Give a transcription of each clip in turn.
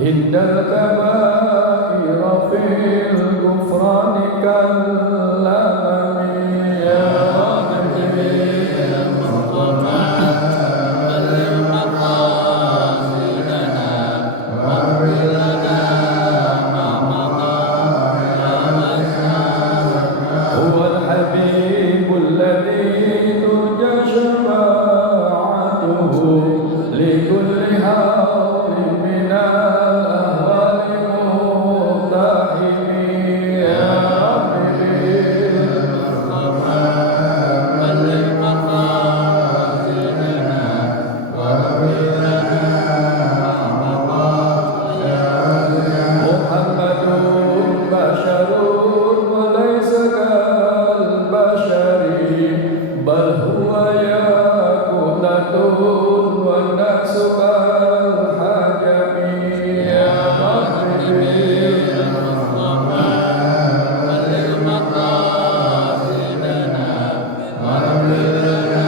إن الكبائر في الغفران كالأمم يا ربي المصطفى بلغ مقاصدنا واغفر لنا ما مضى يا مشاء هو الحبيب الذي ترجى شفاعته لكل هول من الأهوال مقتحم يا ربي المصطفى بلغ مقاصدنا واغفر لنا ما مضى يا محمد بشر وليس كالبشر بل هو ياقوتة والناس كالحجر يا ربي المصطفى بلغ مقاصدنا واغفر لنا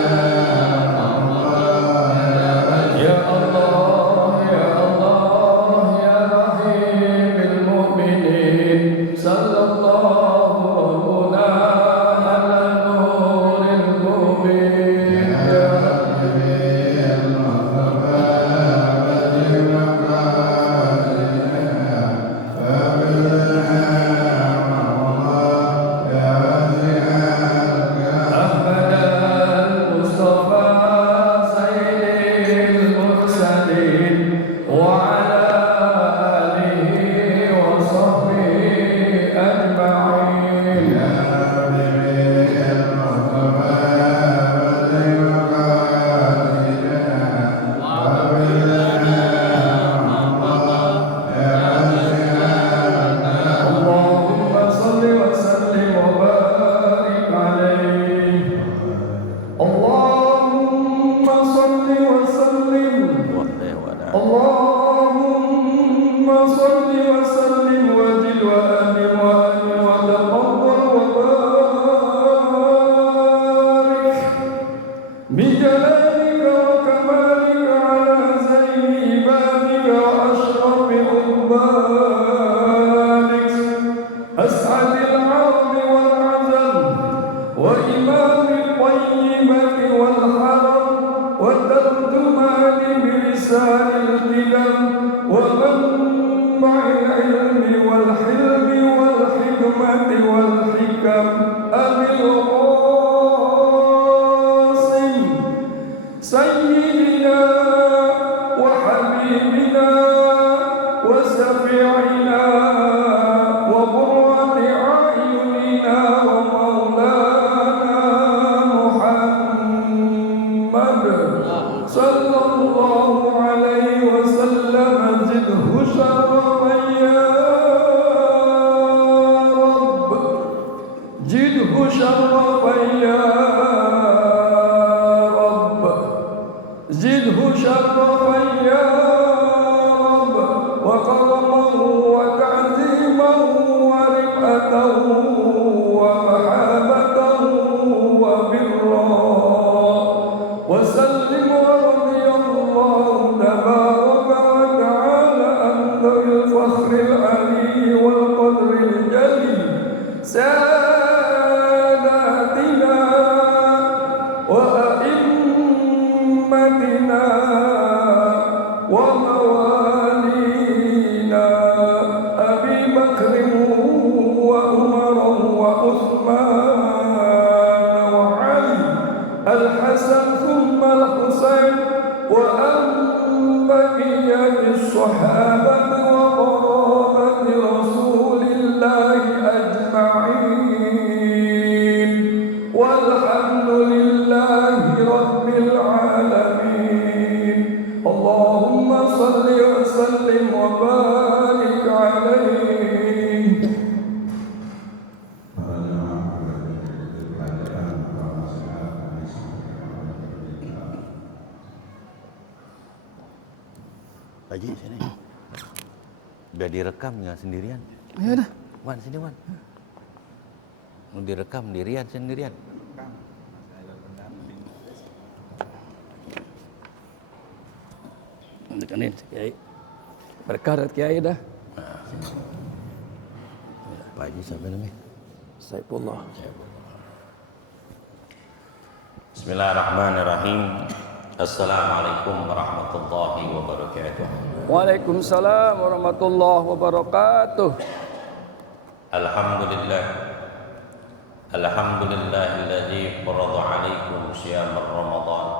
ما مضى يا الله يا الله يا رحيم المؤمنين صلى الله ربنا على النور المبين يا ربي المصطفى بلغ مقاصدنا واغفر لنا ما مضى يا أحمد المصطفى سيد المرسلين وعلى آله وصحبه أجمعين يا حبيبي المصطفى بلغ مقاصدنا واغفر لنا ما مضى يا اللهم صل وسلم وبارك عليه اللهم صل وسلم اللهم صل وسلم وزد وأنم وتفضل وبارك بجلالك وكمالك على زين عبادك وأشرف عبادك أسعد العرب والعجم وإمام الطيبة والحرم والترجمان بلسان القدم ومنبع العلم والحلم والحكمة والحكم أبي القاسم سيدنا وحبيبنا وشفيعنا وقرة أعيننا ومولانا محمد صلى الله عليه وسلم زده شرفا يا رب زده شرفا يا رب زده شرفا يا رب وكرما وتعظيما ورفعته ومحابته وبرا وسلم ورضي الله تبارك وتعالى عن ذوي الفخر العلي والقدر الجليل ساداتنا وأئمتنا وموالينا أبي بكر وعمر وعثمان وعلي الحسن ثم الحسين وأن بقية الصحابة وقرابة رسول الله أجمعين والحمد لله رب العالمين اللهم صل وسلم وبارك عليه Haji sini. Udah direkam nggak sendirian? Ya udah. Wan sini Wan. Mau direkam dirian sendirian. Tekanin Kiai. Berkah dari Kiai dah. Pak Haji siapa namanya? Saifullah. Bismillahirrahmanirrahim. Assalamualaikum warahmatullahi wabarakatuh. Waalaikumsalam warahmatullahi wabarakatuh. Alhamdulillah. Alhamdulillahilladzi farada 'alaikum shiyamar ramadan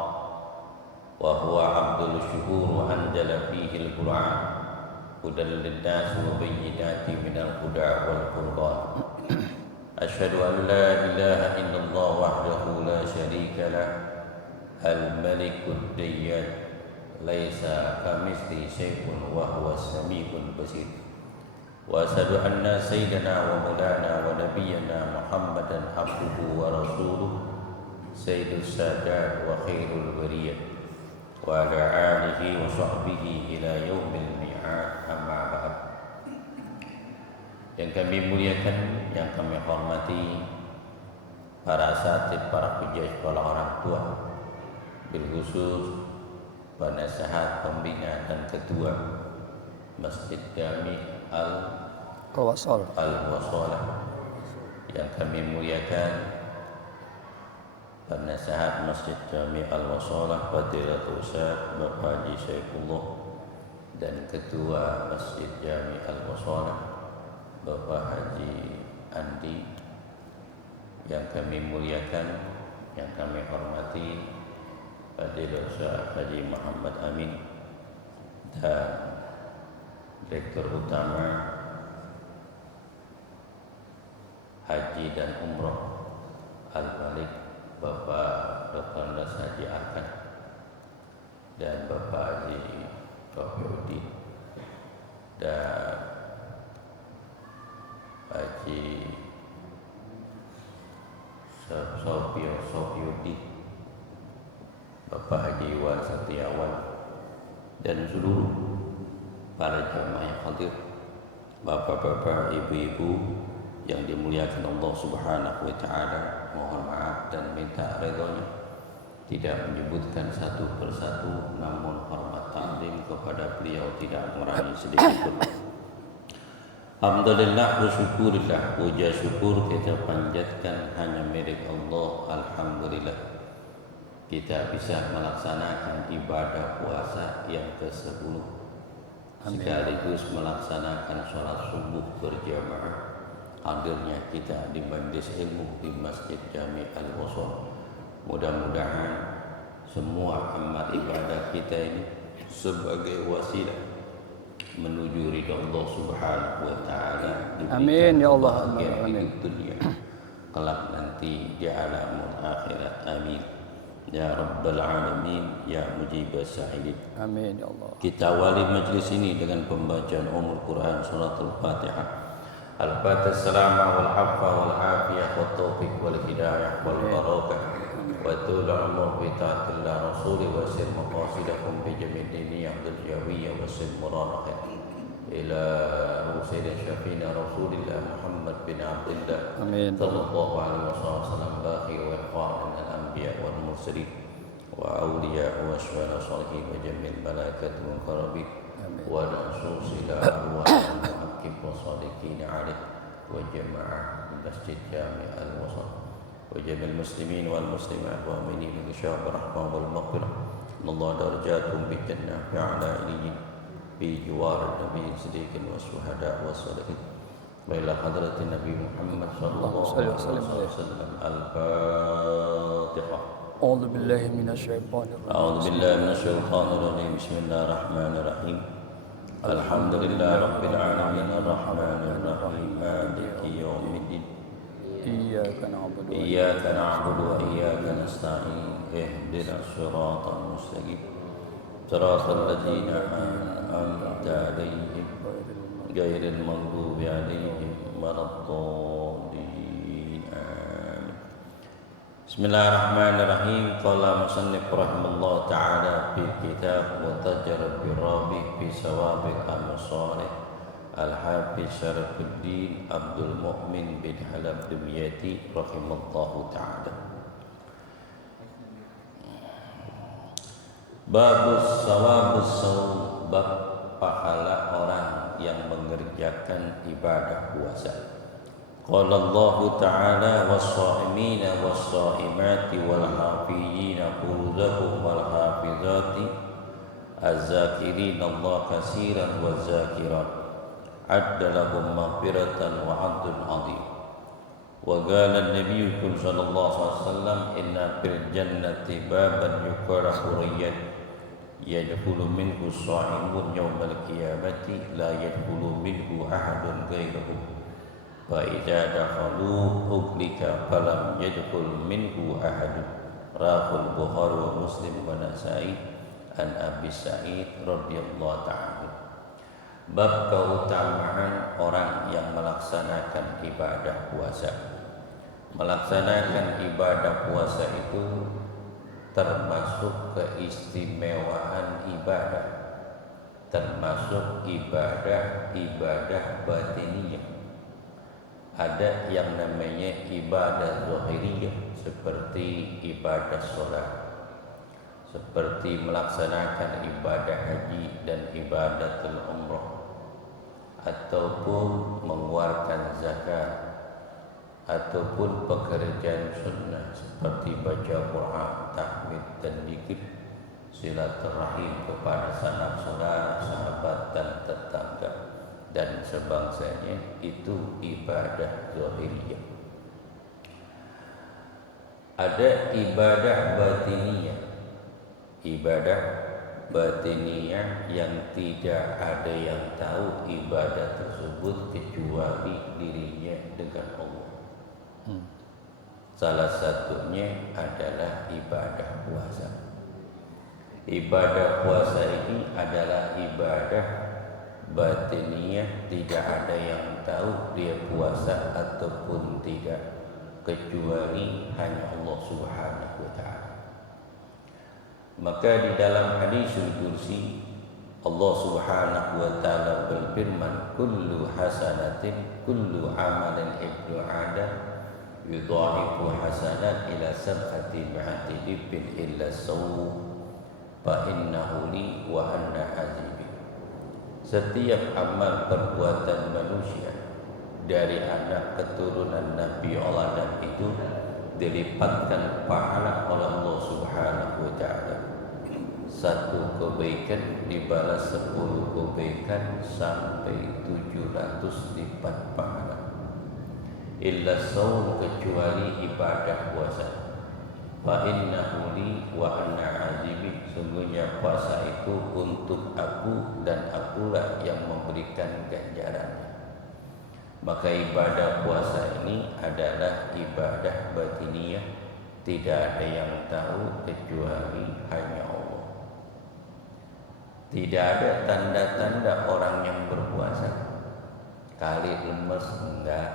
wa huwa 'abdul syuhur wa anzala fihi al-Qur'an hudan lin-nas wa bayyinatin minal huda wal furqan. Asyhadu an la ilaha illallah wahdahu la syarika lah al-malikud dayyan laisa kamitslihi syai'un wa huwas samiul basir. Wa asyhadu anna sayyidana wa maulana wa nabiyyana Muhammadan abduhu wa rasuluh sayyidus sadat wa khairul bariyah wa ala alihi wa sahbihi ila yaumil mi'ad, amma ba'd. Yang kami muliakan, yang kami hormati para asatidz, para hujjaj, para orang tua, bil khusus penasehat, pembina dan ketua Masjid Jami Al-Wasalah yang kami muliakan, penasehat Masjid Jami Al-Wasalah Fadilatul Ustaz Bapak Haji Saifullah dan ketua Masjid Jami Al-Wasalah Bapak Haji Andi, yang kami muliakan, yang kami hormati Fadilatul Ustaz Haji Muhammad Amin dan Direktur Utama Haji dan Umroh Al-Malik Bapak Dr. Andas Haji Ahmad dan Bapak Haji Taufiuddin dan Haji Sofiuddin, Bapak Haji Iwan Setiawan dan seluruh para jamaah yang hadir, bapak-bapak, ibu-ibu yang dimuliakan Allah Subhanahu wa taala. Mohon maaf dan minta redhonya tidak menyebutkan satu persatu, namun hormat ta'zim kepada beliau tidak mengurangi sedikit pun. Alhamdulillah wa syukurillah, puja syukur kita panjatkan hanya milik Allah. Alhamdulillah kita bisa melaksanakan ibadah puasa yang ke-10 sekaligus melaksanakan sholat subuh berjamaah. Hadirnya kita di majlis ilmu di Masjid Jami Al-Wasalah, mudah-mudahan semua amal ibadah kita ini sebagai wasilah menuju ridha Allah Subhanahu wa taala. Amin ya Allah, amin. Dunia kelak nanti di alamul akhirat. Amin ya rabbal alamin ya mujibas sa'ilin. Amin ya Allah. Kita awali majlis ini dengan pembacaan Ummul Quran suratul Fatihah. Al-Fatihah salama wal afa wal afiyah wat taufiq wal hidayah wal barakah wa tul umur bi ta'atillah rasuli wa sir maqasidakum bi jami'id diniyah wal jawiyyah wa sir muraqah ila rusulil syafina rasulillah Muhammad bin Abdullah sallallahu alaihi wasallam baqi wa ikhwan al-anbiya wal mursalin wa awliya wa syuhada salihin wa jamil malaikat wal qarabin wa nasus ila arwah al-muhaqqib wa sadiqin alaih wa jama'ah Masjid Jami Al-Wasalah wa jamil muslimin wal muslimat wa aminin bi syahar rahmah wal maghfirah Allah darajatuhum bi jannah bi'ala iliyyin bi jiwar nabi siddiqin wa syuhada wa salihin wa ila hadratin nabi Muhammad sallallahu alaihi wasallam. Al-Fatihah. A'udzu billahi minasyaitonir rajim. A'udzu billahi minasyaitonir rajim. Bismillahirrahmanirrahim. Alhamdulillahi rabbil alamin arrahmanir rahim maliki yaumiddin. Iyyaka na'budu wa iyyaka nasta'in. Ihdinas siratal mustaqim. Siratal ladzina an'amta 'alaihim ghairil maghdubi 'alaihim waladdallin. Amin. Bismillahirrahmanirrahim. Qala musannif rahimallahu ta'ala fil kitab wa tajara bi rabi fi sawabil amal salih Al-Hafiz Syarafuddin Abdul Mu'min bin Halab Dumyati rahimallahu ta'ala. Babus sawabus sawab, bab pahala orang yang mengerjakan ibadah puasa. Qala Allah Ta'ala was-sha'imina was-sha'imati wal-hafizina furuzahum wal-hafizati az-zakirina Allah katsiran waz-zakirat adda lahum maghfiratan wa 'adlun 'adzim. Wa qala an-nabiy sallallahu alaihi wasallam inna fil jannati baban yuqrahu rayyan yadkhulu minhu as-sha'imun yawmal qiyamati la yadkhulu minhu ahadun ghairuhu fa idza dakhalu uglika falam yadkhul minhu ahadun. Rahul Bukhari wa Muslim wa Nasa'i an Abi Sa'id radhiyallahu ta'ala. Bab keutamaan orang yang melaksanakan ibadah puasa. Melaksanakan ibadah puasa itu termasuk keistimewaan ibadah, termasuk ibadah batiniyah. Ada yang namanya ibadah zahiriyah seperti ibadah sholat, seperti melaksanakan ibadah haji dan ibadatul umrah, ataupun mengeluarkan zakat, ataupun pekerjaan sunnah seperti baca Quran, tahmid dan dzikir, silaturahim kepada sanak saudara, sahabat dan tetangga dan sebangsanya, itu ibadah zahiriyah. Ada ibadah batiniyah. Ibadah batiniyah yang tidak ada yang tahu ibadah tersebut kecuali dirinya dengan Allah. Salah satunya adalah ibadah puasa. Ibadah puasa ini adalah ibadah batiniyah, tidak ada yang tahu dia puasa ataupun tidak kecuali hanya Allah Subhanahu wa ta'ala. Maka di dalam hadisul kursi Allah Subhanahu wa ta'ala berfirman, kullu hasanatin kullu amalin ibnu adam yudha'ifu hasanat ila sab'ati mi'ati dibin illa sawu fa innahu li wa anna azibi. Setiap amal perbuatan manusia dari anak keturunan Nabi Adam itu dilipatkan pahala oleh Allah Subhanahu wa ta'ala. Satu kebaikan dibalas 10 kebaikan sampai 700 lipat pahala. Illa saum, kecuali ibadah puasa. Fa innahu li wa anna azibi, sungguhnya puasa itu untuk aku dan akulah yang memberikan ganjarannya. Maka ibadah puasa ini adalah ibadah batiniyah, tidak ada yang tahu kecuali hanya Allah. Tidak ada tanda-tanda orang yang berpuasa. Kali lemes, enggak.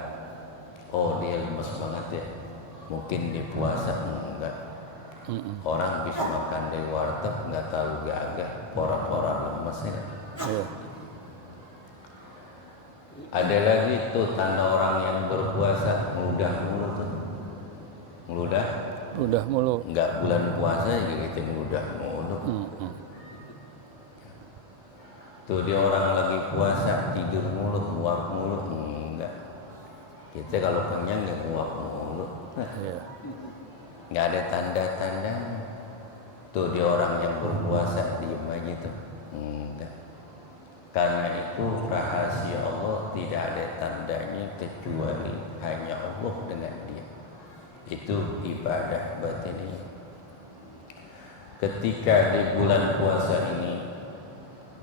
Oh, dia lemes banget ya, mungkin dia puasa, enggak. Orang habis makan di warteg enggak tahu gagah, pora-pora lemesnya. Ada lagi tuh tanda orang yang berpuasa, ngeludah mulu tuh. Ngeludah mulu. Enggak bulan puasa aja gitu ngeludah mulu. Tuh dia orang lagi puasa tidur mulu, nguap mulu, enggak. Kita kalau kenyang ya nguap mulu. Enggak ada tanda-tanda. Tuh dia orang yang berpuasa diem aja tuh. Enggak. Karena itu rahasia Allah tidak ada tandanya kecuali hanya Allah dengan dia. Itu ibadah batiniyah. Ketika di bulan puasa ini,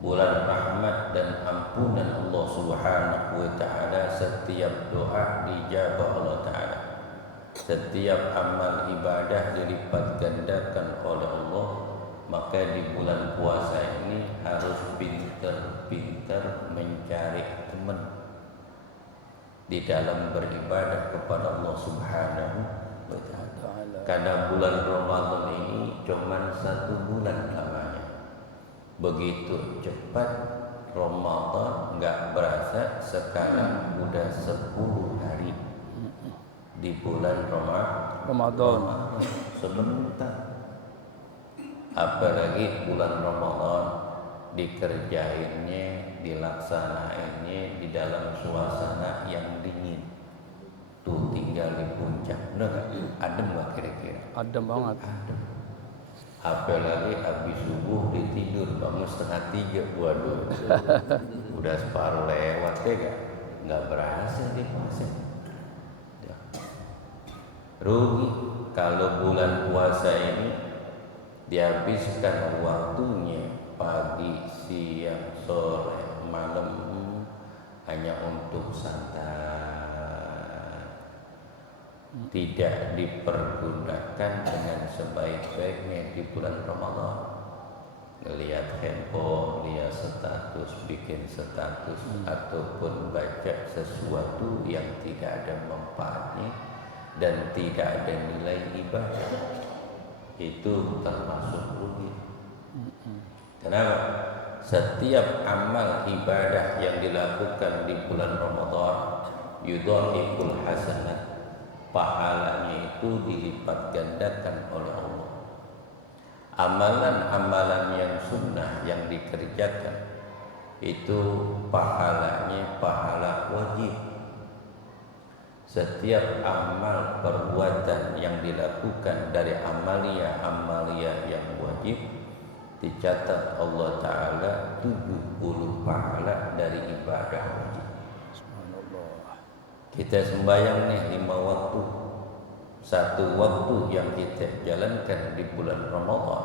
bulan rahmat dan ampunan Allah Subhanahu wa ta'ala, setiap doa dijabah Allah ta'ala, setiap amal ibadah dilipat gandakan oleh Allah. Maka di bulan puasa ini harus pintar-pintar mencari teman di dalam beribadah kepada Allah Subhanahu wa ta'ala. Karena bulan Ramadan ini cuma 1 bulan lamanya. Begitu cepat Ramadan, nggak berasa sekarang udah 10 hari di bulan Ramadan. Sebentar. Apalagi bulan Ramadan dikerjainnya, dilaksanainnya di dalam suasana yang dingin. Tuh tinggal di puncak, udah gak? Adem gak kira-kira? Adem banget. Adem. Apalagi habis subuh ditidur bangun 2:30, waduh, udah separuh lewat deh gak? Nggak berhasil di pasir. Ya. Rugi kalau bulan puasa ini dihabiskan waktunya pagi, siang, sore, malam hanya untuk santai, tidak dipergunakan dengan sebaik-baiknya di bulan Ramadan. Ngelihat handphone, lihat status, bikin status, ataupun baca sesuatu yang tidak ada manfaatnya dan tidak ada nilai ibadah, itu termasuk rugi. Kenapa? Setiap amal ibadah yang dilakukan di bulan Ramadan yudha'iful hasanat, pahalanya itu dilipat gandakan oleh Allah. Amalan-amalan yang sunnah yang dikerjakan itu pahalanya pahala wajib. Setiap amal perbuatan yang dilakukan dari amalia yang wajib dicatat Allah Ta'ala 70 pahala dari ibadah wajib. Kita sembahyang nih 5 waktu. Satu waktu yang kita jalankan di bulan Ramadan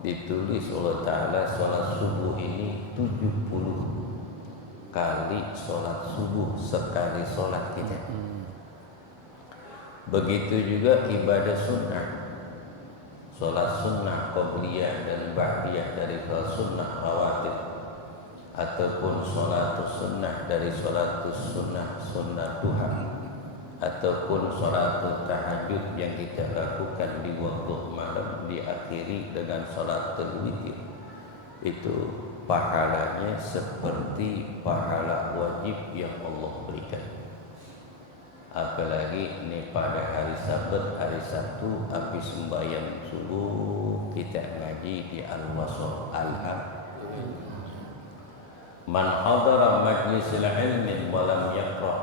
ditulis Allah Ta'ala sholat subuh ini 70 kali sholat subuh sekali sholat kita. Begitu juga ibadah sunnah, sholat sunnah qobliyah dan ba'diyah dari sholat sunnah rawatib, ataupun sholat sunnah dari sholat sunnah duha, ataupun sholat tahajud yang kita lakukan di waktu malam diakhiri dengan sholat witir. Itu pahalanya seperti pahala wajib yang Allah berikan. Apalagi ini pada hari Sabat, hari Sabtu habis sembahyang subuh kita ngaji di Al-Wasol Al-Ham. Man hadara majlisil ilmi walam yaqra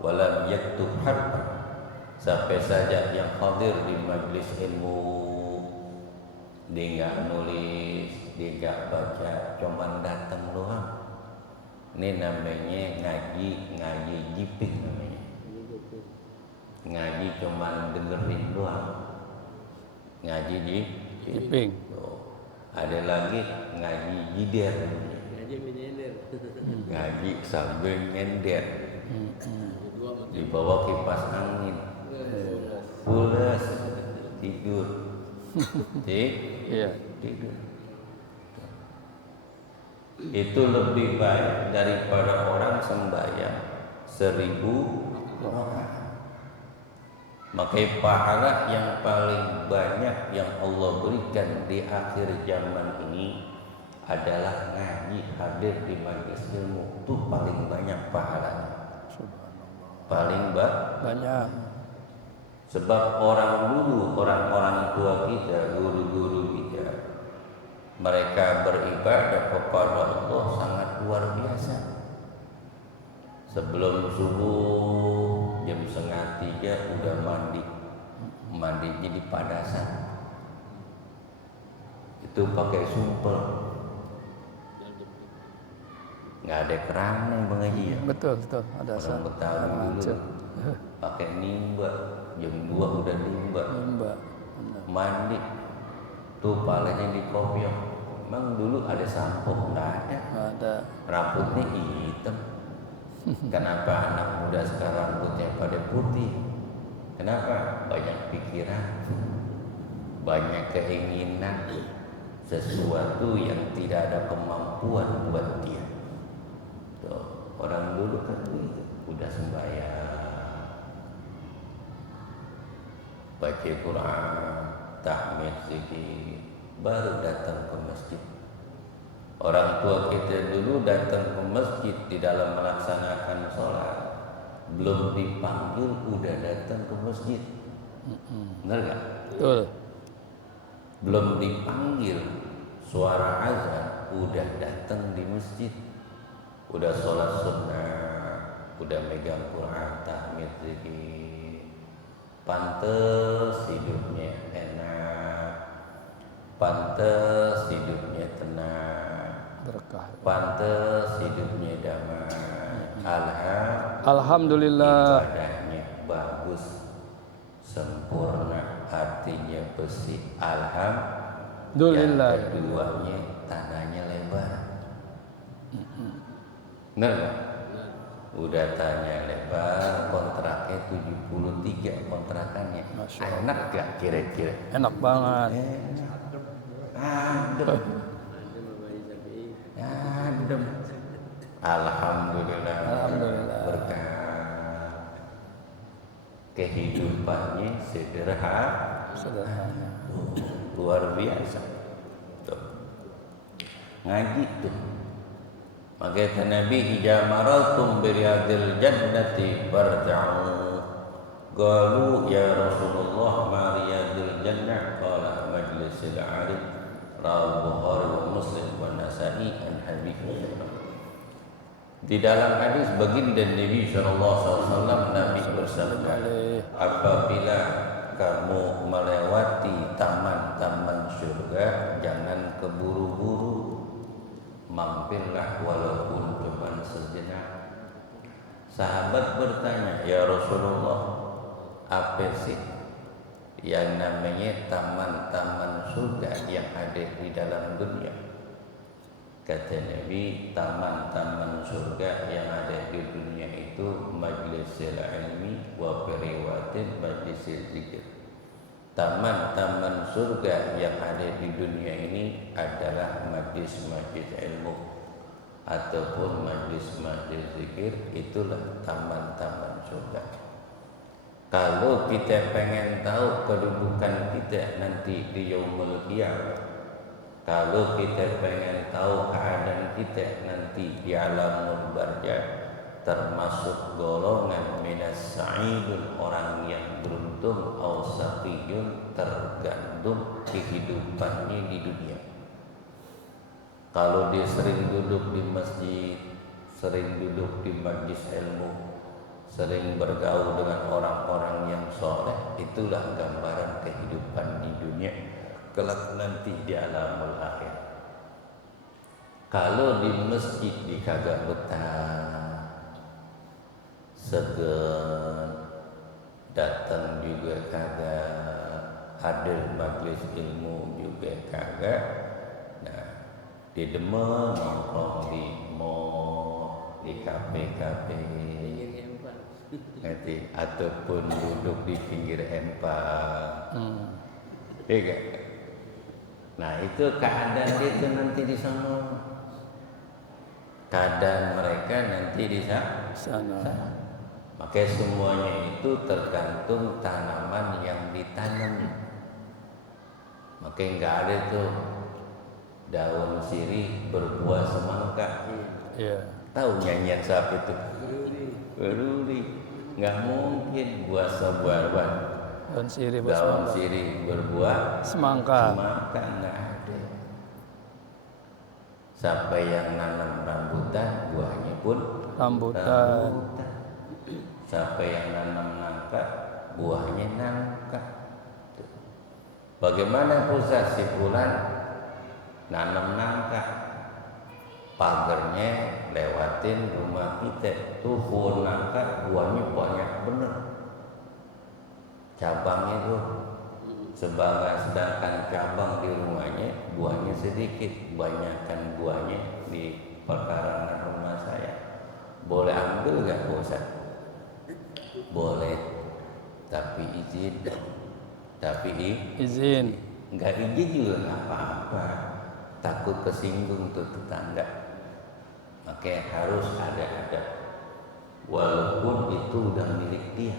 walam yaktub harfan. Sampai saja yang hadir di majlis ilmu, dia nggak nulis, dia nggak baca, cuman datang doang. Ini namanya ngaji jiping namanya. Ngaji cuman dengerin doang. Ngaji jiping. Ada lagi ngaji jider. Ngaji sambil nyender. Di bawah kipas angin. Pulas tidur. Tidur. Itu lebih baik daripada orang sembahyang 1000 rakaat. Maka pahala yang paling banyak yang Allah berikan di akhir zaman ini adalah ngaji, hadir di majelis ilmu. Itu paling banyak pahalanya. Paling banyak. Sebab orang-orang tua kita, guru-guru kita, mereka beribadah kepada Allah sangat luar biasa. Sebelum subuh jam 2:30 udah mandinya di padasan. Itu pakai sumpel, nggak ada keran yang mengaji ya. Betul ada orang Betawi dulu pakai nimba, jam 2 udah nimba. Mandi tuh palanya dikopiok. Emang dulu ada sampo? Nggak ada. Rambutnya hitam. Kenapa anak muda sekarang rambutnya pada putih? Kenapa? Banyak pikiran, banyak keinginan, sesuatu yang tidak ada kemampuan buat dia. Tuh, orang dulu kan udah sembahyang, baca Quran, tahmid, zikir, baru datang ke masjid. Orang tua kita dulu datang ke masjid di dalam melaksanakan sholat, belum dipanggil udah datang ke masjid. Benar gak? Betul. Belum dipanggil suara azan udah datang di masjid, udah sholat sunnah, udah megang Quran, tahmid, zikir, pantes hidupnya enak, pantes hidupnya tenang, Berkah. pantes hidupnya damai. Alhamdulillah. Ibadahnya bagus, sempurna, artinya bersih. Alhamdulillah. Yang keduanya tanahnya lebar. Benar nggak? Udah tanya lebar, kontraknya 73 kontrakannya. Masya Allah. Enak gak kira-kira? Enak banget. Adem. Adem. Alhamdulillah. Alhamdulillah. Berkah. Kehidupannya Sederhana. luar biasa. Tuh. Ngaji tuh. Maka kata Nabi, "Idza marartum bi riyadil jannati farta'u." Qalu ya Rasulullah ma riyadil jannah? Qala majlisul 'alim. Rawahu Bukhari wa Muslim wa Nasa'i an Habib. Di dalam hadis baginda Nabi sallallahu alaihi wasallam, Nabi bersabda, apabila kamu melewati taman-taman surga, jangan keburu-buru, mampirlah walaupun cuma sejenak. Sahabat bertanya, ya Rasulullah, apa sih yang namanya taman-taman surga yang ada di dalam dunia? Kata Nabi, taman-taman surga yang ada di dunia itu majlisil ilmi wa periwatin majlisil zikir. Taman-taman surga yang ada di dunia ini adalah majlis-majlis ilmu ataupun majlis-majlis zikir. Itulah taman-taman surga. Kalau kita pengen tahu kedudukan kita nanti di yaumul qiyamah, kalau kita pengen tahu keadaan kita nanti di alamul barzakh, termasuk golongan minas sa'idun, orang yang beruntung, au saqiyun, tergantung kehidupannya di dunia. Kalau dia sering duduk di masjid, sering duduk di majlis ilmu, sering bergaul dengan orang-orang yang soleh, itulah gambaran kehidupan di dunia kelak nanti di alamul akhir. Kalau di masjid di kagak betah, segen, datang juga kagak, hadir majlis ilmu juga kagak. Nah, di demen nongkrong di mall, di kafe-kafe, nanti ataupun duduk di pinggir empang. Iya. Nah, itu keadaan itu nanti di sana. Keadaan mereka nanti di sana. Maka semuanya itu tergantung tanaman yang ditanam. Maka enggak ada tuh daun sirih berbuah semangka. Iya. Tahu nyanyian siapa itu? Beruri. Enggak mungkin buah sebuah. Daun sirih berbuah semangka. Enggak ada. Siapa yang nanam rambutan, buahnya pun rambutan. Siapa yang nanam nangka, buahnya nangka. Bagaimana Ustaz si fulan nanam nangka, pagernya lewatin rumah kita, tuh pohon nangka buahnya banyak bener. Cabangnya tuh sedangkan cabang di rumahnya buahnya sedikit, banyakkan buahnya di pekarangan rumah saya. Boleh ambil gak Ustaz? Boleh, tapi izin. Nggak izin juga nggak apa-apa, takut kesinggung tuh tetangga. Makanya harus ada adab, walaupun itu udah milik dia.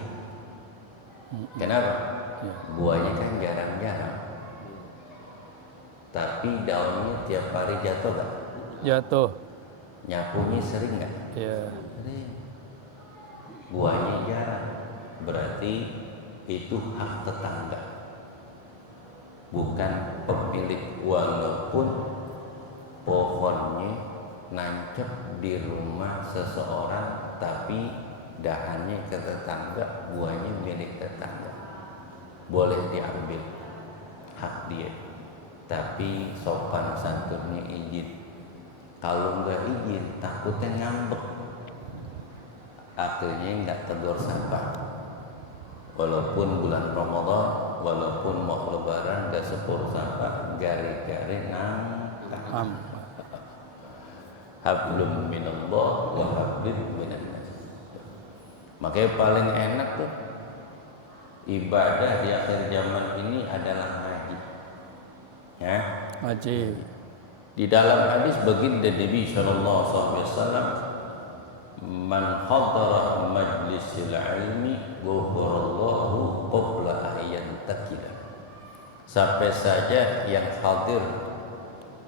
Kenapa? Buahnya kan jarang-jarang, tapi daunnya tiap hari jatuh kan? Jatuh. Nyapunya sering nggak? Iya. Sering. Buahnya jarang, berarti itu hak tetangga, bukan pemilik. Walaupun pohonnya nancep di rumah seseorang tapi dahannya ke tetangga, buahnya milik tetangga, boleh diambil, hak dia, tapi sopan santunnya izin. Kalau nggak izin takutnya ngambek, akhirnya nggak tegur sapa. Walaupun bulan Ramadan, walaupun mau lebaran nggak sepur sapa, gari-gari nang hablum minallah wa hablum minan nas. Makanya paling enak tuh ibadah di akhir zaman ini adalah ngaji. Ya, Ngaji. di dalam hadis baginda Nabi sallallahu alaihi wasallam, man hadara majlisil ilmi ghafarallahu qabla ayyan takila. Sampai saja yang hadir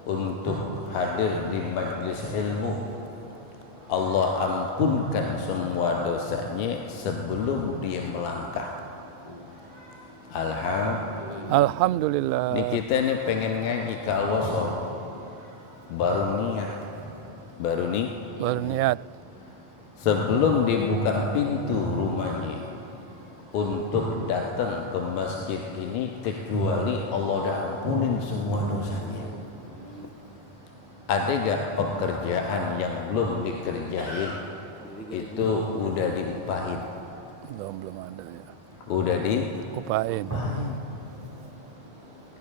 untuk hadir di majlis ilmu, Allah ampunkan semua dosanya sebelum dia melangkah. Alhamdulillah. Ini kita ini pengen ngaji ke Al-Wasol, baru Berniat. sebelum dibuka pintu rumahnya untuk datang ke masjid ini, kecuali Allah dah ampunin semua dosanya. Ada gak pekerjaan yang belum dikerjain itu udah diupahin? Belum ada ya. Udah Upahin.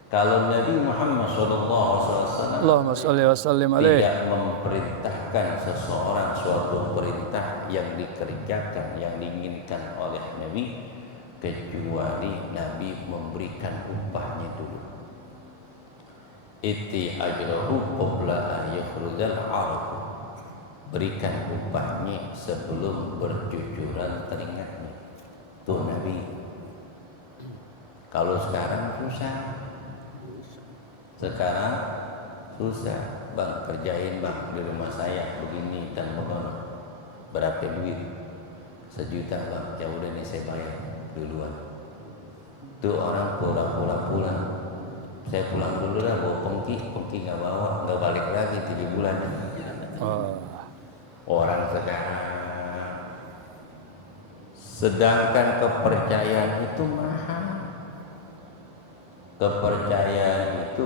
Kalau Nabi Muhammad SAW Allahumma sholli wa sallim alaih. tidak memerintahkan seseorang suatu perintah yang dikerjakan, yang diinginkan oleh Nabi, kecuali Nabi memberikan upahnya dulu. Iti ajrahu qabla yakhrujal 'arq. Berikan upahnya sebelum bercucuran teringatnya. Tuh Nabi. Kalau sekarang susah. Sekarang susah. Bang, kerjain bang di rumah saya begini dan begono. Berapa duit? 1 juta bang. Ya udah nih saya bayar duluan. Tuh orang pulang. Saya pulang dulu lah, bawa pengki nggak bawa, nggak balik lagi 7 bulan. Orang sekarang, sedangkan kepercayaan itu mahal. Kepercayaan itu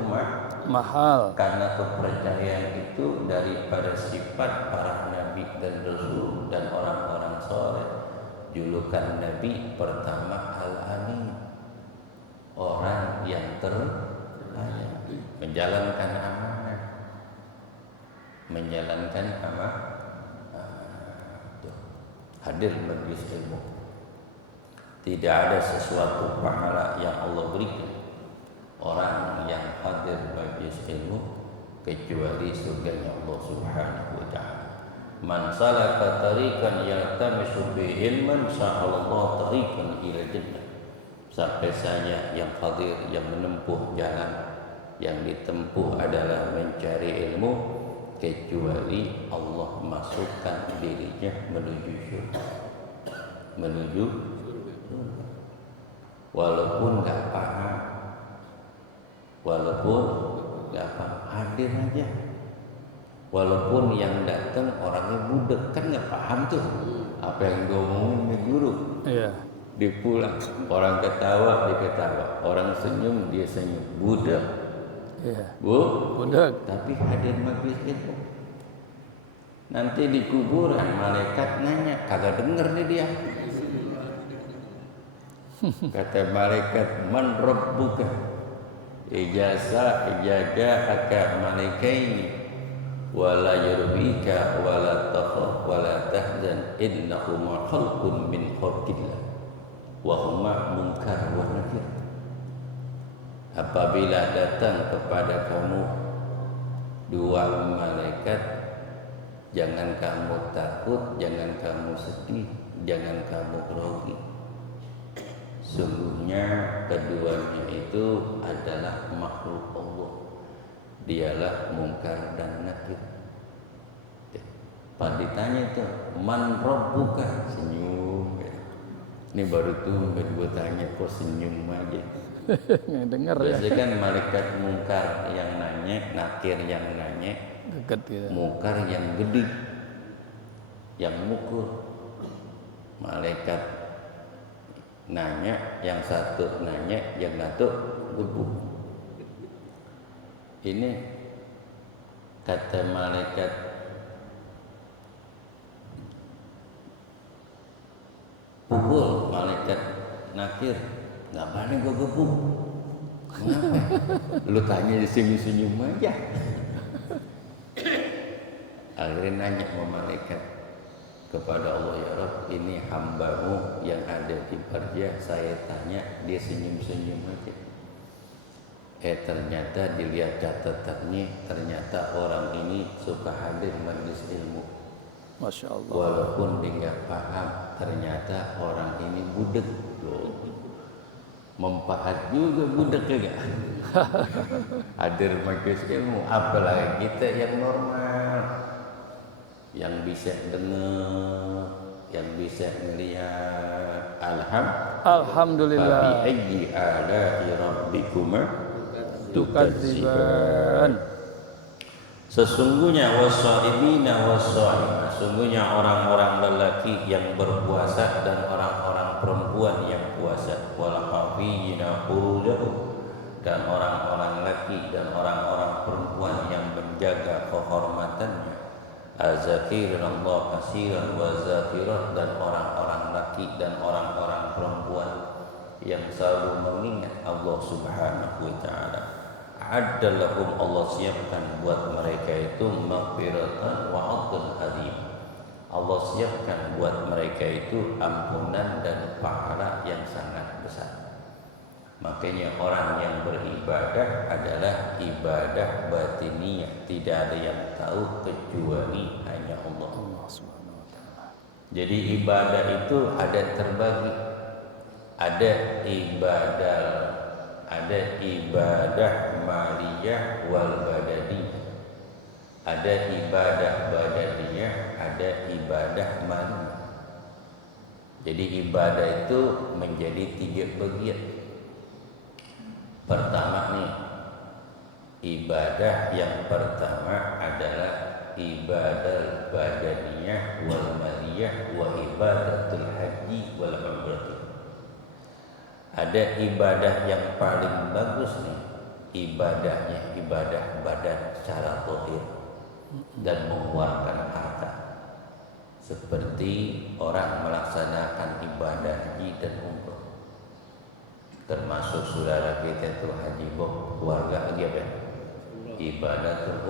mahal. Karena kepercayaan itu daripada sifat para nabi dan rasul dan orang-orang soleh. Julukan Nabi pertama Al-Amin, orang yang menjalankan amanah, hadir majlis ilmu. Tidak ada sesuatu pahala yang Allah berikan orang yang hadir majlis ilmu kecuali surganya Allah Subhanahu wa taala. Man salaka tariqan yaltamisu fi ilman sahalallahu tariqan ila jannah. Sampai saja yang hadir, yang menempuh jalan yang ditempuh adalah mencari ilmu, kecuali Allah masukkan dirinya menuju surga. Walaupun nggak paham, hadir aja. Walaupun yang datang orangnya budek, kan nggak paham tuh apa yang diomongin guru. Iya. Dipulang, orang ketawa dia ketawa, orang senyum dia senyum, budak. Iya. Budak. Tapi hadir majlis ilmu. Nanti di kuburan malaikat nanya, kagak denger nih dia. Kata malaikat, man rabbuka? Ijasa ijaga aka malaikaini wala yurbika wala takhaf wala tahzan innahuma khalqun min khalqillah wa huma munkar wa nakir. Apabila datang kepada kamu 2 malaikat, jangan kamu takut, jangan kamu sedih, jangan kamu grogi. Sungguhnya keduanya itu adalah makhluk Allah. Dialah munkar dan nakir. Pak ditanya itu, man rabbuka? Senyum. Ini baru tuh gue tanya kok senyum aja. Nggak dengar ya. Biasanya kan malaikat munkar yang nanya, nakir yang nanya, Deket gitu. Mungkar yang gede, yang mukul. Malaikat nanya, yang satu nanya, yang satu gebuk. Ini kata malaikat, pukul. Malaikat Nakir, nggak boleh gue gebuk. Kenapa? Lu tanya di senyum-senyum aja. Akhirnya nanya sama malaikat kepada Allah, ya Rabb, ini hambamu yang ada di Barjah, saya tanya, dia senyum-senyum aja. Ternyata dilihat catatannya, ternyata orang ini suka hadir majlis ilmu. Masya Allah. Walaupun dia nggak paham, ternyata orang ini budek. Loh, mempahat juga budek ya. Hadir majlis ilmu, apalagi kita yang normal, yang bisa dengar, yang bisa melihat. Alhamdulillah. Fabi ayyi ala'i rabbikuma Tukadziban. Sesungguhnya wasaimina wasaimah, sesungguhnya orang-orang lelaki yang berpuasa dan orang-orang perempuan yang puasa, wal hafizina furujahum, dan orang-orang lelaki dan orang-orang perempuan yang menjaga kehormatannya, azakirin Allah kasiran wa zakirat, dan orang-orang lelaki dan orang-orang perempuan yang selalu mengingat Allah Subhanahu wa taala. Adalahum, Allah siapkan buat mereka itu maghfiratan wa adl azim. Allah siapkan buat mereka itu ampunan dan pahala yang sangat besar. Makanya orang yang beribadah adalah ibadah batiniyah, tidak ada yang tahu kecuali hanya Allah. Jadi ibadah itu ada terbagi. Ada ibadah maliyah wal badaniyah. Ada ibadah badaniyah, ada ibadah maliyah. Jadi ibadah itu menjadi 3 bagian. Pertama nih, ibadah yang pertama adalah ibadah badaniyah wal maliyah wa ibadatul haji wal umrah. Ada ibadah yang paling bagus nih, ibadahnya ibadah badan secara zahir dan mengeluarkan harta, seperti orang melaksanakan ibadah haji dan umrah. Termasuk saudara kita itu Haji Bob, keluarga lagi apa? Ibadatul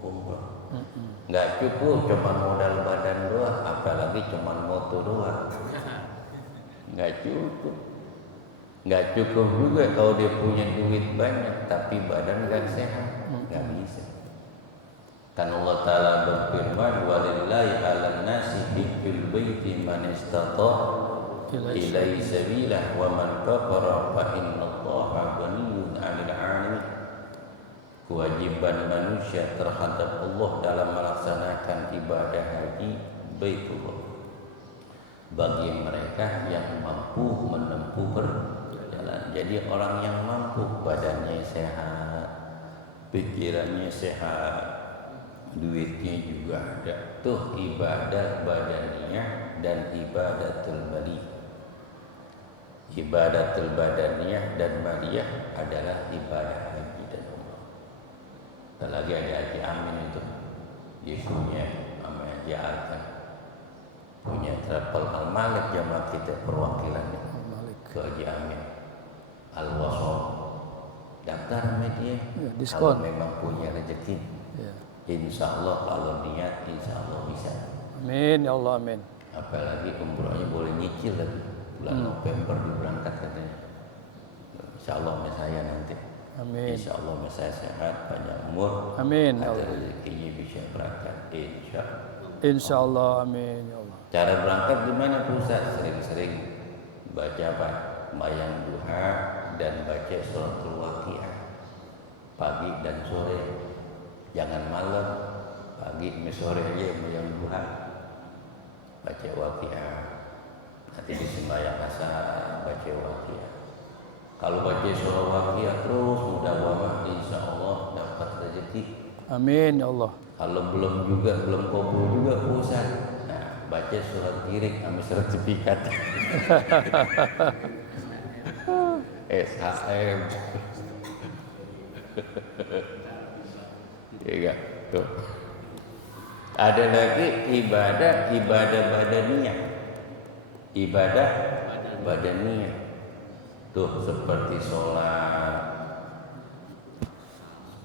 umrah. Nggak cukup cuma modal badan doang, apalagi cuma moto doang. Nggak cukup. Nggak cukup juga kalau dia punya duit banyak tapi badan nggak sehat, nggak bisa. Kan Allah Ta'ala berfirman, walillahi 'alan nasi hijjul baiti man istata' ilaihi sabila wa man kafara fa innallaha ghaniyyun 'anil 'alamin. Kewajiban manusia terhadap Allah dalam melaksanakan ibadah haji Baitullah bagi mereka yang mampu menempuh perjalanan. Jadi orang yang mampu, badannya sehat, pikirannya sehat, duitnya juga ada, tuh ibadah badaniyah dan ibadatul maliyah. Ibadatul badaniyah dan maliyah adalah ibadah haji dan umrah. Dan lagi ada Haji Amin itu, dia punya namanya Haji Arkan, punya travel Al-Malik, jamaah kita perwakilannya ke Haji Amin Al-Wasol, daftar media ya, diskon. Kalau memang punya rezeki ya. Insya Allah kalau niat, insya Allah bisa. Amin ya Allah, amin. Apalagi umrohnya boleh nyicil lagi, bulan November diberangkat katanya. Insya Allah sama saya nanti. Amin. Insya Allah sama saya sehat, panjang umur. Amin. Ada rezekinya bisa berangkat. Insya Allah, amin ya Allah. Cara berangkat gimana Ustaz? Sering-sering baca apa? Sembahyang duha dan baca suratul Waqiah pagi dan sore. Jangan malam, pagi dan sore aja sembahyang duha, baca Waqiah. Nanti di sembahyang asar baca Waqiah. Kalau baca surah Waqiah terus mudah-mudahan insya Allah dapat rezeki. Amin ya Allah. Kalau belum kabul juga Ustaz. Nah, baca surat kirik sama sertifikat. SHM. Ya, tuh. Ada lagi ibadah badaniyah. Ibadah badaniyah. Tuh seperti sholat,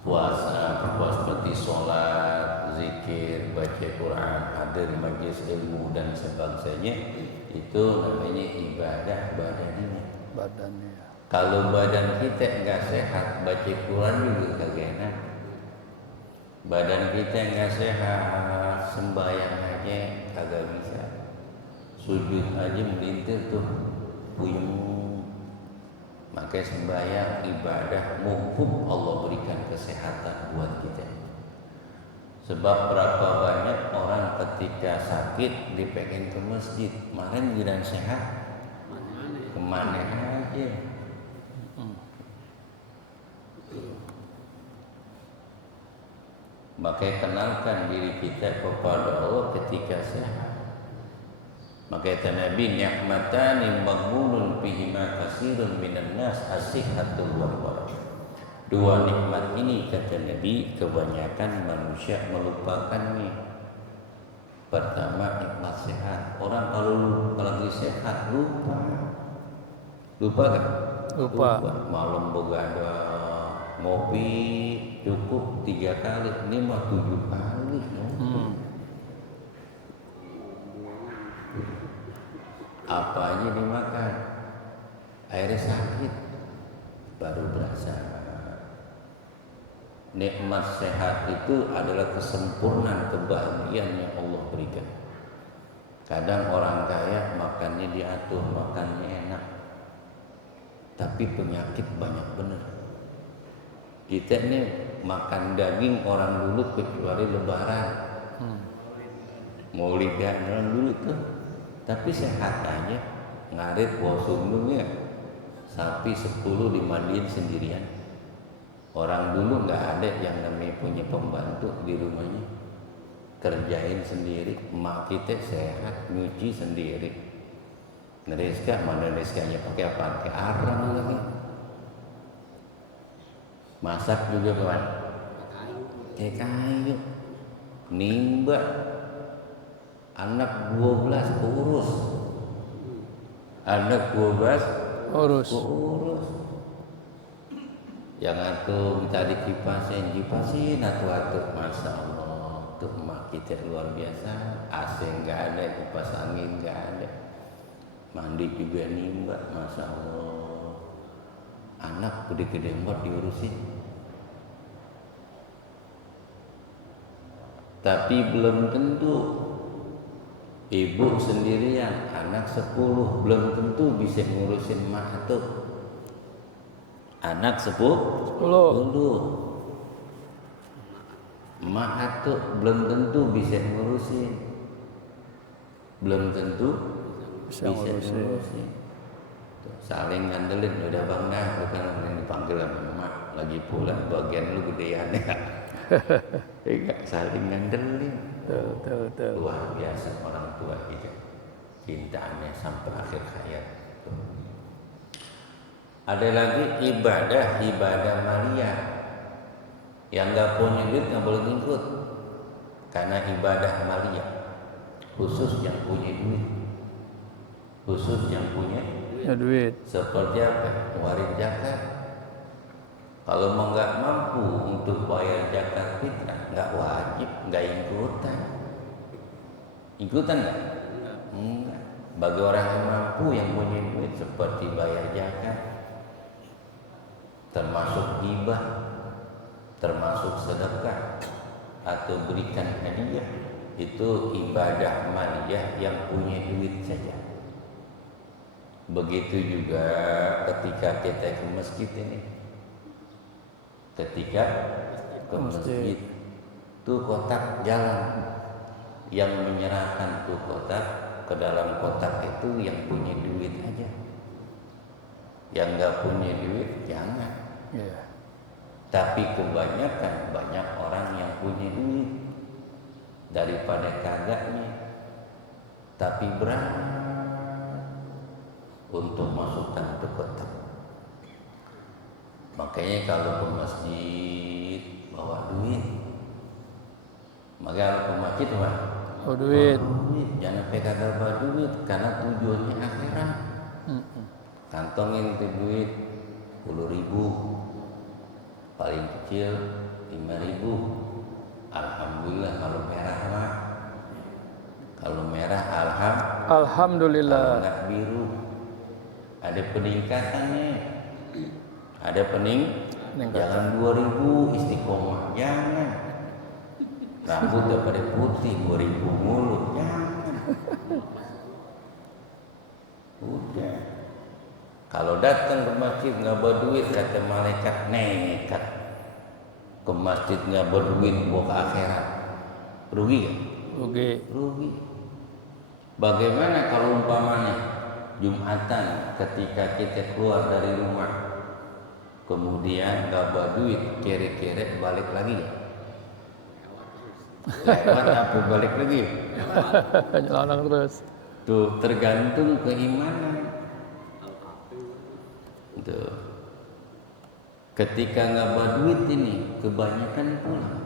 puasa seperti sholat, zikir, baca Quran, hadir majlis ilmu dan sebangsanya, itu namanya ibadah badaniyah. Badannya. Kalau badan kita nggak sehat, baca Quran juga kagak enak. Badan kita nggak sehat, sembahyang aja kagak bisa. Sujud aja melintir tuh, puyeng. Maka sembahyang ibadah mumpung Allah berikan kesehatan buat kita. Sebab berapa banyak orang ketika sakit dipengen ke masjid, kemarin giliran sehat kemana aja. Maka kenalkan diri kita kepada Allah ketika sehat. Maka kata Nabi, ni'matani maghbunun bihima katsirun minan nas as-sihhatul wal farah. Dua nikmat ini kata Nabi kebanyakan manusia melupakannya. Pertama nikmat sehat. Orang kalau lagi sehat lupa. Lupa kan? Lupa. Malam begadang, ngopi cukup 3 kali, ini mah 7 kali. Apa aja dimakan, akhirnya sakit, baru berasa. Nikmat sehat itu adalah kesempurnaan kebahagiaan yang Allah berikan. Kadang orang kaya makannya diatur, makannya enak, tapi penyakit banyak bener. Kita ini makan daging orang dulu kecuali lebaran, maulidan orang dulu tuh. Tapi sehat aja, ngarit bawa sundungnya, sapi 10 dimandiin sendirian. Orang dulu nggak ada yang namanya punya pembantu di rumahnya, kerjain sendiri. Emak kita sehat, nyuci sendiri. Nereska mana nereskanya pakai apa? Pakai arang lagi. Masak juga kawan, kayak kayu, nimba. Anak 12 urus. Anak 12 urus. Yang atuh minta dikipasin atu-atu. Masya Allah, tuh emak kita luar biasa. AC nggak ada, kipas angin nggak ada, mandi juga nimba. Masya Allah, anak gede-gede mbak diurusin. Tapi belum tentu ibu sendirian, anak 10 belum tentu bisa ngurusin emak tuh. Anak 10 emak tuh belum tentu bisa ngurusin. Belum tentu bisa ngurusin. Tuh, saling ngandelin, udah bang nah, bukan yang dipanggil sama emak lagi pulang, bagian lu gedean ya. Enggak, saling ngandelin. Tuh. Luar biasa orang tua kita, cintaannya sampai akhir hayat. Ada lagi ibadah maliyah, yang nggak punya duit nggak boleh ngikut, karena ibadah maliyah khusus yang punya duit, duit. Seperti apa? Waris zakat. Kalau mau nggak mampu untuk bayar zakat fitrah, nggak wajib, nggak ikutan nggak? Enggak. Bagi orang yang mampu yang punya duit seperti bayar zakat, termasuk hibah, termasuk sedekah atau berikan hadiah, itu ibadah maliyah yang punya duit saja. Begitu juga ketika kita ke masjid ini. Ketika ke masjid, tuh kotak jalan, yang menyerahkan tuh kotak ke dalam kotak itu yang punya duit aja. Yang nggak punya duit jangan. Tapi kebanyakan banyak orang yang punya duit daripada kagaknya, tapi berat untuk masukkan ke kotak. Makanya kalau ke masjid bawa duit, maka kalau ke masjid apa? Oh, duit. Jangan pegang bawa duit karena tujuannya akhirat. Kantongin itu duit 10.000, paling kecil 5.000. Alhamdulillah kalau merah mah. Kalau merah Alhamdulillah. Kalau enggak biru ada peningkatannya. Ada jangan 2.000 istiqomah, jangan. Rambut daripada putih 2.000 mulu, jangan. Udah. Kalau datang ke masjid nggak bawa duit, kata malaikat, nekat. Ke masjid nggak bawa duit, bawa ke akhirat. Rugi kan? Rugi. Bagaimana kalau umpamanya Jumatan ketika kita keluar dari rumah, kemudian nggak bawa duit, kere-kere balik lagi? Lewat apa balik lagi? Nyelonong terus. Tuh tergantung keimanan. Tuh. Ketika nggak bawa duit ini kebanyakan pulang,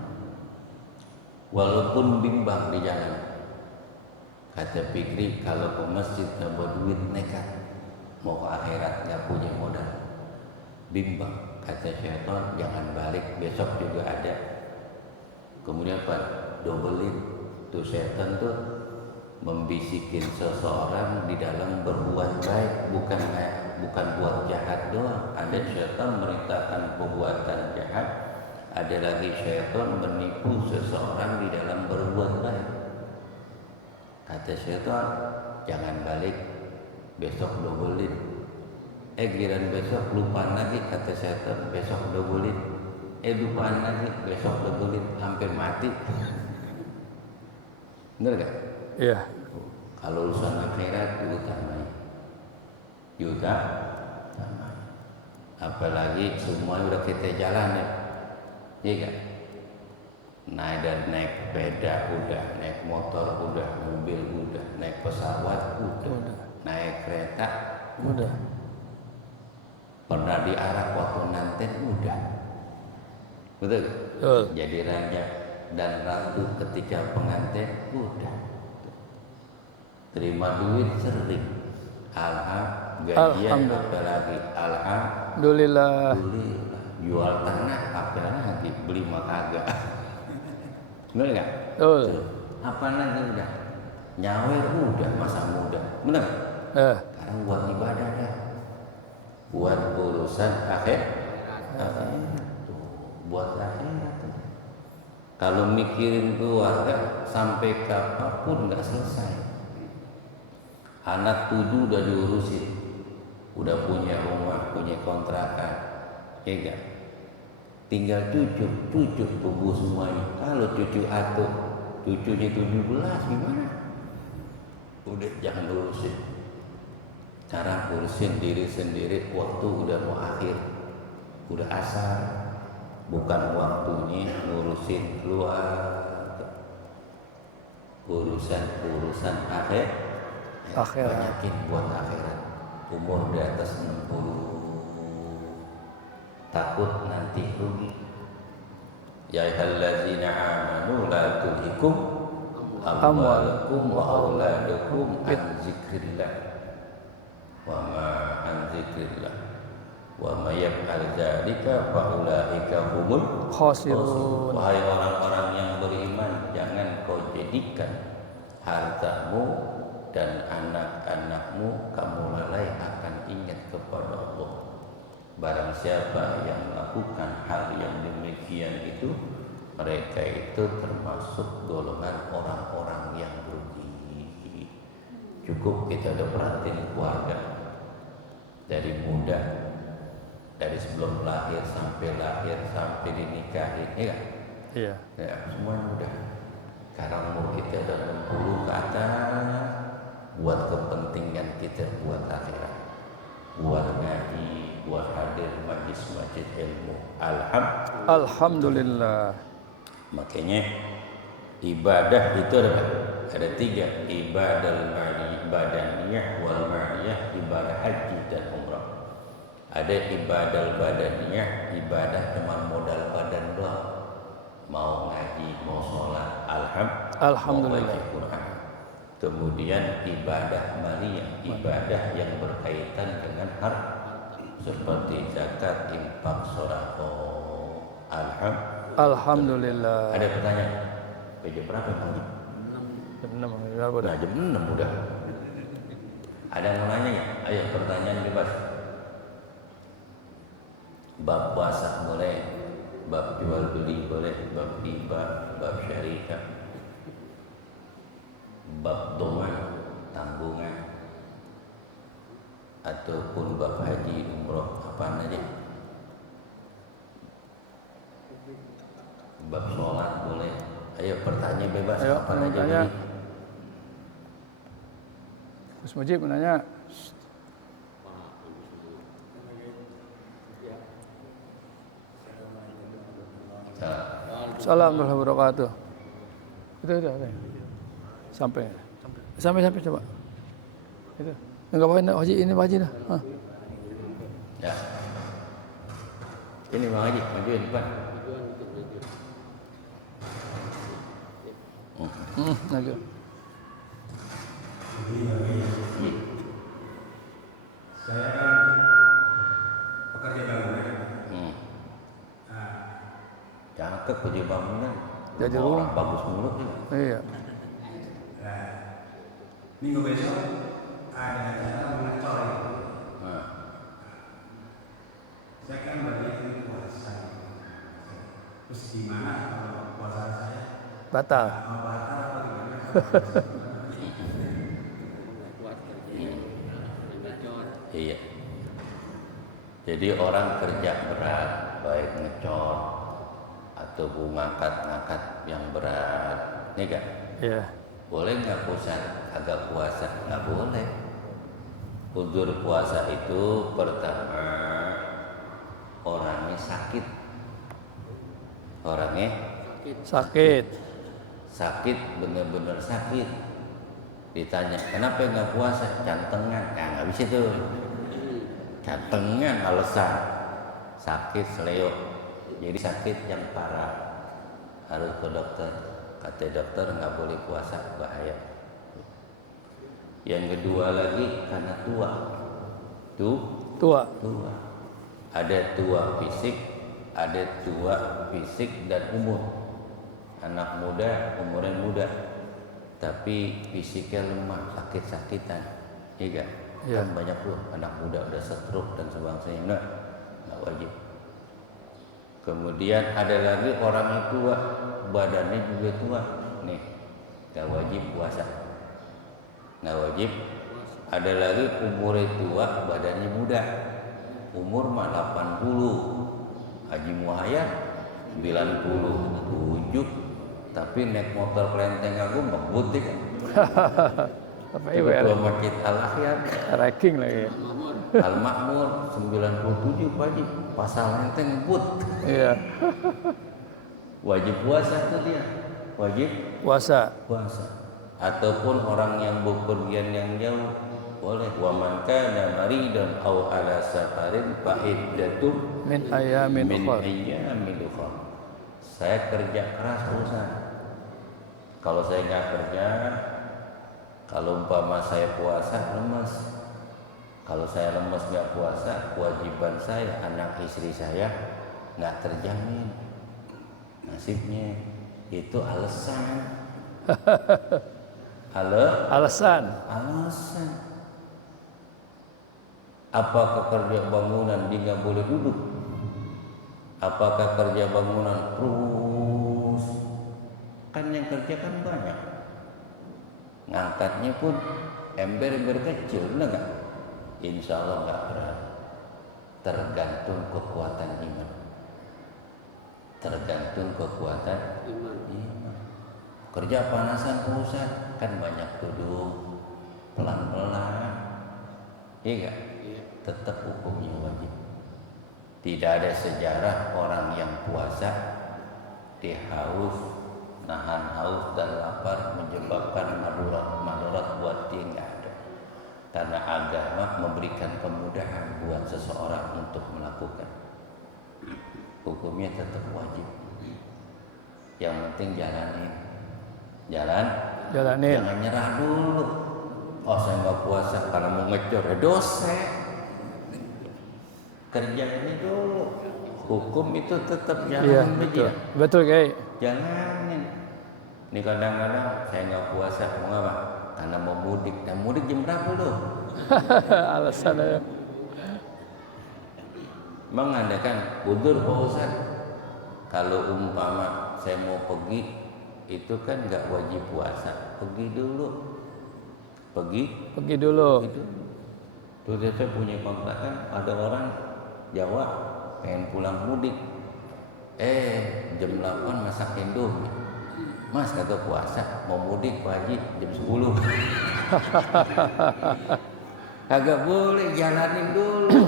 walaupun bimbang di jalan. Kata Fikri kalau ke masjid nggak bawa duit nekat, mau ke akhirat nggak punya modal, bimbang. Kata syaitan jangan balik, besok juga ada. Kemudian apa? Dobelin. Tuh syaitan tuh membisikin seseorang di dalam berbuat baik, bukan buat jahat doang. Ada syaitan merintahkan perbuatan jahat, ada lagi syaitan menipu seseorang di dalam berbuat baik. Kata syaitan jangan balik, besok dobelin. Giliran besok lupa lagi, kata syaitan besok dobelin. Lupaan lagi, besok dobelin, hampir mati. Bener gak? Iya. Kalau urusan akhirat juta tamai. Apalagi semua udah kita jalan ya, iya kan? Naik sepeda udah, naik motor udah, mobil udah, naik pesawat udah. Naik kereta Udah. Pernah diarak waktu nanten udah. Betul? Betul. Jadi raja dan ratu ketika pengantin udah. Terima duit sering, gajian apalagi, Alhamdulillah. jual tanah apalagi, beli mah kagak. Bener nggak? Betul. Apa lagi udah, nyawer udah, masa muda, bener? Sekarang buat ibadah dah, buat urusan akhirat, buat akhirat. Kalau mikirin keluarga sampai kapanpun nggak selesai. Anak 7 udah diurusin, udah punya rumah, punya kontrakan, ya gak? Tinggal cucu tumbuh semuanya. Kalau cucu atuh, cucunya 17 gimana? Udah jangan urusin. Cara urusin diri sendiri, waktu udah mau akhir, udah asar, bukan waktunya ngurusin keluarga. Urusan akhirat. Banyakin buat akhirat. Umur di atas 60 takut nanti rugi. Ya ayyuhallazina amanu la tulhikum amwalukum wa auladukum an zikrillah wa ma yaf'al dzalika fa ulaika humul khasirun. Wahai orang-orang yang beriman, jangan kau jadikan hartamu dan anak-anakmu kamu lalai akan ingat kepada Allah. Barang siapa yang melakukan hal yang demikian itu, mereka itu termasuk golongan orang-orang yang rugi. Cukup kita udah perhatiin keluarga dari muda, dari sebelum lahir sampai dinikahin, ya kan? Iya. Ya, semuanya udah. Sekarang umur kita udah 60 ke atas, buat kepentingan kita, buat akhirat, buat ngaji, buat hadir majlis habis masjid ilmu. Alhamdulillah. Makanya ibadah itu ada tiga, ibadah badaniyah wal ma'niyah, ibadah haji dan umrah. Ada ibadah badaniyah, ibadah cuma modal badan doang, mau ngaji, mau sholat, Alhamdulillah. mau baca Quran. Kemudian ibadah maliyah, ibadah yang berkaitan dengan harta, seperti zakat, infak, sedekah. Alhamdulillah. Ada pertanyaan? Jam berapa Bang? Jam 6 berapa dah? Nah, jam 6 udah. Ada yang mau nanya ya? Ayo pertanyaan bebas. Bab puasa boleh, bab jual beli boleh, bab riba, bab syariah, bab doman, tanggungan, ataupun bab haji, umroh, apa aja. Bab sholat boleh. Ayo pertanyaan bebas. Ayo, apa aja tanya. boleh. Gus Mujib menanya. Assalamualaikum warahmatullahi wabarakatuh. Itu. Sampai coba. Itu. Enggak apa-apa Haji, ini Pak Haji dah. Ha. Ya. Ini Bang Haji, majuin depan. Lagi. Saya kan pekerja bangunan. Cakep kerja bangunan. Jadi Orang rumah. bagus mulu nih. Iya. Nah, minggu besok ada acara mengecor itu. Nah, Saya kan bagian puasa. Terus gimana kalau puasa saya? Batal. Mau batal atau gimana? iya. Jadi orang kerja berat, baik ngecor atau ngangkat yang berat, nih kan? Iya. Boleh nggak agak puasa? Nggak boleh. Uzur puasa itu pertama orangnya sakit. Orangnya sakit, bener-bener sakit. Ditanya, kenapa nggak puasa? Jantengan. Nah, nggak bisa tuh. Jantengan alasan. Sakit seleo. Jadi sakit yang parah. Harus ke dokter. Kata dokter nggak boleh puasa, bahaya. Yang kedua lagi karena tua. Tua. Ada tua fisik dan umur. Anak muda umurnya muda, tapi fisiknya lemah, sakit-sakitan, iya kan? Iya. Kan banyak tuh anak muda udah stroke dan sebangsanya, nggak wajib. Kemudian ada lagi orang yang tua, badannya juga tua, nih nggak wajib puasa, nggak wajib. Ada lagi umurnya tua, badannya muda, umur mah 80, Haji Muhayyad 97, tapi naik motor kelenteng aku ngebut ya kan. Apa Ketua Masjid Al-Akhyar, ranking lagi. Al-Makmur 97 Pak Haji, pasal lenteng ngebut. Iya. Wajib puasa tuh dia, wajib Puasa. Ataupun orang yang bepergian yang jauh boleh. Wa man kana maridan aw ala safarin fa iddatum Min ayamin ukhra. ukhra. Saya kerja keras Ustaz. Kalau saya nggak kerja, kalau umpama saya puasa lemes. Kalau saya lemes nggak puasa, kewajiban saya, anak istri saya nggak terjamin nasibnya. Itu alasan. Alasan. Apakah kerja bangunan dia nggak boleh duduk? Apakah kerja bangunan terus? Kan yang kerja kan banyak. Ngangkatnya pun ember-ember kecil, benar nggak? Insya Allah nggak berat. Tergantung kekuatan iman. Kerja panasan Ustaz, kan banyak duduk, pelan-pelan. Iya nggak? Tetap hukumnya wajib. Tidak ada sejarah orang yang puasa dia haus, nahan haus dan lapar menyebabkan madarat buat dia, nggak ada. Karena agama memberikan kemudahan buat seseorang untuk melakukan. Hukumnya tetap wajib. Yang penting jalanin. Jalanin. Jangan nyerah dulu. Oh saya nggak puasa karena mau ngecor, ya dosa. Kerja ini dulu. Hukum itu tetap Iya, jalanin betul. aja. Betul, Kiai. Jalanin. Ini kadang-kadang saya nggak puasa, mau apa? Karena mau mudik. Dan mudik jam berapa lo? Alasannya. Mengadakan udzur Pak Ustaz. Kalau umpama saya mau pergi, itu kan nggak wajib puasa. Pergi dulu. Pergi dulu. itu. Terus saya punya kontrakan, ada orang Jawa pengen pulang mudik. Jam 8 masak Indomie. Mas kagak puasa, mau mudik Pak Haji jam 10. Kagak boleh, jalanin dulu.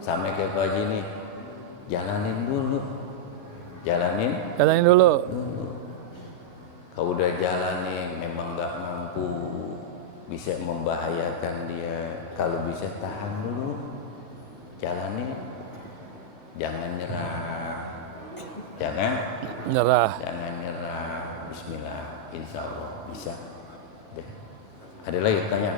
Sampai ke Pak Haji nih, jalanin dulu. Jalanin dulu. Kalau udah jalanin memang nggak mampu, bisa membahayakan dia. Kalau bisa tahan dulu, jalanin. Jangan Nyerah. Bismillah, insya Allah bisa. Ada lagi tanya?